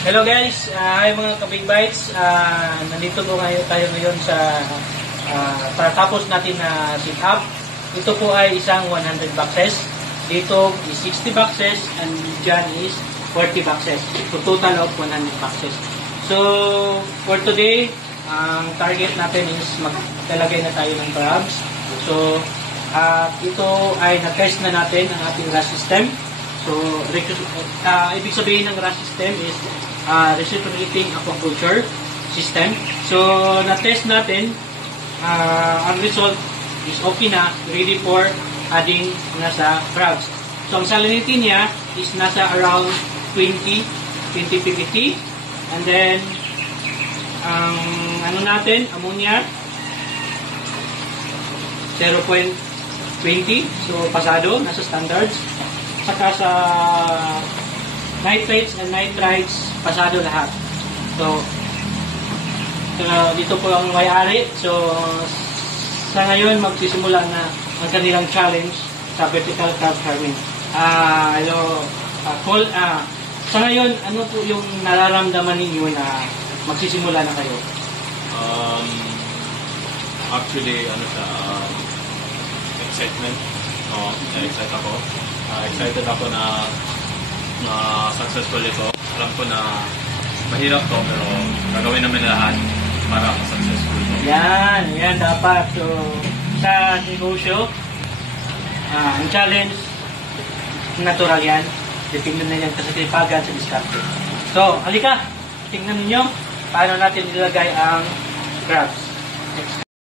Hello guys, hi mga kabig bites. Nandito po tayo ngayon sa tapos natin na sit up. Ito po ay isang 100 boxes. Dito is 60 boxes and dyan is 40 boxes. So total of 100 boxes. So for today, ang target natin is maglalagay na tayo ng crabs. So ito ay na-test na natin ang ating RAS system. So ibig sabihin ng RAS system is reciprocating aquaculture system. So na-test natin, ang result is okay na, ready for adding na sa crabs. So ang salinity niya is nasa around 20 ppm. And then ang natin, ammonia 0.20. So pasado, nasa standards. Saka sa nitrates and nitrites, pasado lahat. So dito po ang may-ari. So sa ngayon magsisimula na ang kanilang challenge sa vertical crab farming. Sa ngayon, ano po yung nararamdaman ninyo na magsisimula na kayo? Actually, excitement. Excited ako. Excited ako na successful ito. Alam ko na mahirap to, pero gagawin namin lahat para successful ito. Yan dapat. So, sa negosyo, ang challenge, natural yan. Titingnan na yan kasi tipagan sa diskarte. So, halika, tingnan ninyo paano natin ilagay ang crabs.